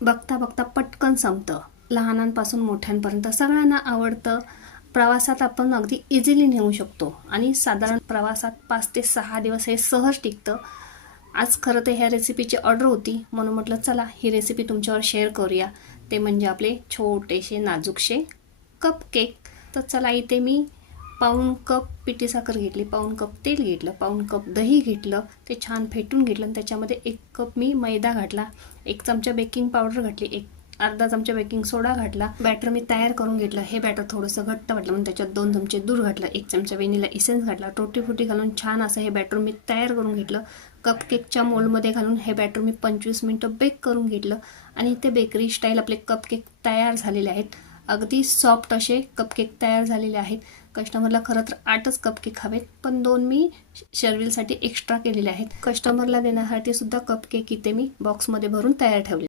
बघता बघता पटकन संपतं. लहानांपासून मोठ्यांपर्यंत सगळ्यांना आवडतं. प्रवासात आपण अगदी इझिली नेऊ शकतो आणि साधारण प्रवासात 5 ते 6 दिवस हे सहज टिकतं. आज खरं तर ह्या रेसिपीची ऑर्डर होती, म्हणून म्हटलं चला ही रेसिपी तुमच्यावर शेअर करूया. ते म्हणजे आपले छोटेसे नाजूकसे कप केक. तर चला, इथे मी पाऊण कप पिठी साखर घेतली, पाऊण कप तेल घेतलं, पाऊण कप दही घेतलं, ते छान फेटून घेतलं आणि त्याच्यामध्ये 1 कप मी मैदा घातला, 1 चमचा बेकिंग पावडर घातली, अर्धा चमचा बेकिंग सोडा घातला. बॅटर मी तयार करून घेतलं. हे बॅटर थोडंसं घट्ट वाटलं म्हणून त्याच्यात 2 चमचे दूध घातलं, 1 चमचा व्हॅनिला इसेन्स घातला, टोटी फुटी घालून छान असं हे बॅटर मी तयार करून घेतलं. कपकेकच्या मोल्डमध्ये घालून हे बॅटर मी 25 मिनिटं बेक करून घेतलं आणि इथे बेकरी स्टाईल आपले कपकेक तयार झालेले आहेत. अगदी सॉफ्ट असे कपकेक तयार झालेले आहेत. कस्टमरला खरं तर 8च कपकेक हवेत, पण 2 मी शर्विलसाठी एक्स्ट्रा केलेले आहेत. कस्टमरला देण्यासाठी सुद्धा कपकेक इथे मी बॉक्समध्ये भरून तयार ठेवले.